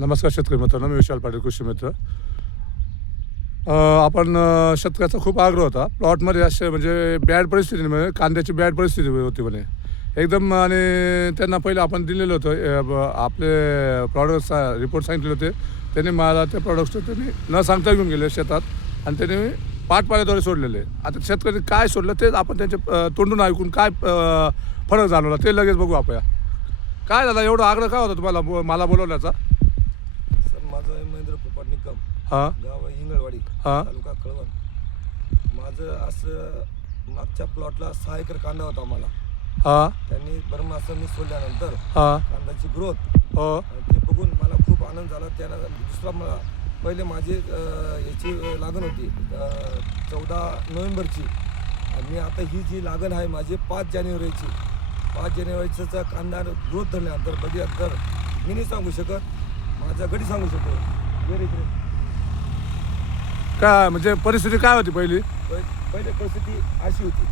नमस्कार शेतकरी मित्रांनो, मी विशाल पाटील कृषी मित्र. आपण शेतकऱ्याचा खूप आग्रह होता प्लॉटमध्ये असे म्हणजे बॅड परिस्थिती म्हणजे कांद्याची बॅड परिस्थिती होती म्हणे एकदम. आणि त्यांना पहिलं आपण दिलेलं होतं आपले प्रॉडक्ट्स रिपोर्ट सांगितले होते. त्यांनी मला ते प्रॉडक्ट्स त्यांनी न सांगता घेऊन गेले शेतात आणि त्यांनी पाठपाण्याद्वारे सोडलेले. आता शेतकरी काय सोडलं ते आपण त्यांच्या तोंडून ऐकून काय फरक जाणवला ते लगेच बघू आपण. काय झालं एवढं आग्रह काय होता तुम्हाला मला बोलवण्याचा? सर माझं महेंद्र पोपट निकम, हां गाव आहे हिंगळवाडी, हां तालुका कळवण. माझं असं मागच्या प्लॉटला 6 एकर कांदा होता मला. हां त्यांनी बरमासन मी सोडल्यानंतर हां कांद्याची ग्रोथ हो ते बघून मला खूप आनंद झाला. त्यानंतर दुसरा मला पहिले माझी याची लागण होती 14 नोव्हेंबरची आणि मी आता ही जी लागण आहे माझी 5 जानेवारीची. 5 जानेवारीचा कांदा ग्रोथ धरल्यानंतर बघितल्यानंतर मी नाही सांगू शकत, माझा गडी सांगू शकतो. Very great. काय म्हणजे परिस्थिती काय होती पहिली पहिले परिस्थिती अशी होती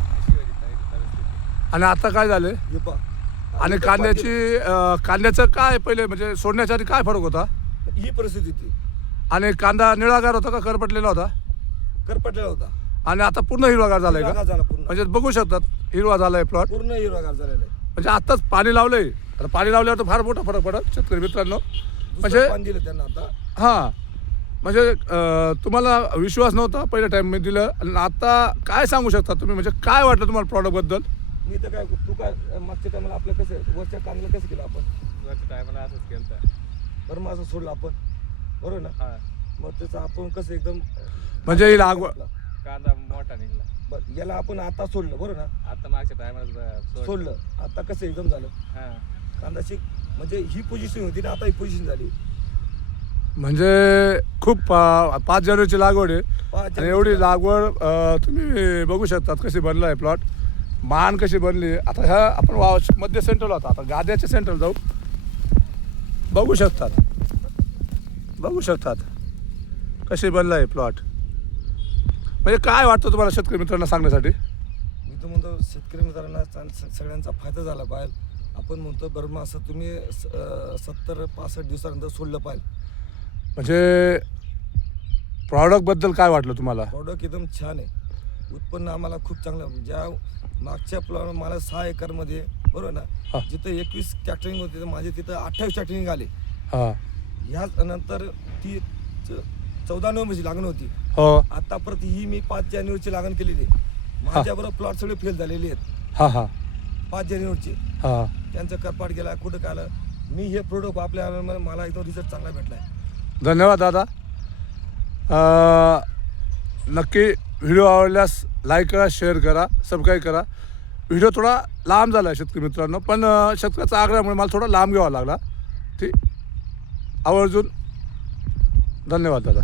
आणि आता काय झाले? हे पहा. आणि कांद्याचं काय पहिले म्हणजे सोडण्याच्या आधी काय फरक होता? ही परिस्थिती होती. आणि कांदा निळागार होता का करपटलेला होता? करपटलेला होता. आणि आता पूर्ण हिरवागार झालाय का? हिरवागार झाला पूर्ण. म्हणजे बघू शकतात हिरवा झालाय प्लॉट. पूर्ण हिरवागार झालेला आहे. म्हणजे आत्ताच पाणी लावलंय. आता पाणी लावल्यावर तर फार मोठा फरक पडत शेतकरी मित्रांनो. म्हणजे दुसरं पाणी दिलं त्यांना आता. हां म्हणजे तुम्हाला विश्वास नव्हता पहिल्या टाईम मी दिलं आणि आता काय सांगू शकता तुम्ही? म्हणजे काय वाटलं तुम्हाला प्रॉडक्टबद्दल? मी तर काय तू काय मागच्या टायमाला आपलं कसं वरच्या कांद्याला कसं केलं आपण? वरच्या टायमाला असंच केलं. बरं मग असं सोडलं आपण, बरोबर ना? हा, मग त्याचं आपण कसं एकदम म्हणजे ही लागवड कांदा मोठा निघला. बरं याला आपण आता सोडलं, बरोबर ना? आता मागच्या टायमाला सोडलं आता कसं एकदम झालं हा, कांदाची. म्हणजे ही पोझिशन होती ना, आता ही पोझिशन झाली. म्हणजे खूप 5 जानेवारीची लागवड आहे 5 आणि जानेवारी एवढी लागवड तुम्ही बघू शकतात कशी बनलं आहे प्लॉट. मान कशी बनली. आता ह्या आपण मध्य सेंटरला होता, आता गाद्याच्या सेंटरला जाऊ. बघू शकतात कशी बनलं आहे प्लॉट. म्हणजे काय वाटतं तुम्हाला शेतकरी मित्रांना सांगण्यासाठी? मी तर म्हणतो शेतकरी मित्रांना सगळ्यांचा फायदा झाला पाहिजे. आपण म्हणतो बरं असं तुम्ही 70-65 दिवसानंतर सोडलं पाहिजे. म्हणजे प्रॉडक्टबद्दल काय वाटलं तुम्हाला? प्रॉडक्ट एकदम छान आहे. उत्पन्न आम्हाला खूप चांगलं. ज्या मागच्या प्लॉट मला 6 एकरमध्ये, बरोबर ना, हा. जिथं 21 ट्रॅक्टरिंग होते माझे तिथं 28 ट्रॅक्टरिंग आले. हां ह्याच नंतर ती 14 नोव्हेंबरची लागण होती. हो आता परत ही मी 5 जानेवारीची लागण केलेली आहे. माझ्याबरोबर प्लॉट सगळे फेल झालेले आहेत. हां हां 5 जानेवारीचे हां त्यांचं करपाट गेला, कुठं काय आलं. मी हे प्रोडक्ट वापरल्यामुळे मला एकदम रिझल्ट चांगला भेटला आहे. धन्यवाद दादा. नक्की व्हिडिओ आवडल्यास लाईक करा, शेअर करा, सबस्क्राईब करा. व्हिडिओ थोडा लांब झाला आहे शेतकरी मित्रांनो, पण शेतकऱ्याचा आग्रहामुळे मला थोडा लांब घ्यावा लागला. ठीक आवर्जून धन्यवाद दादा.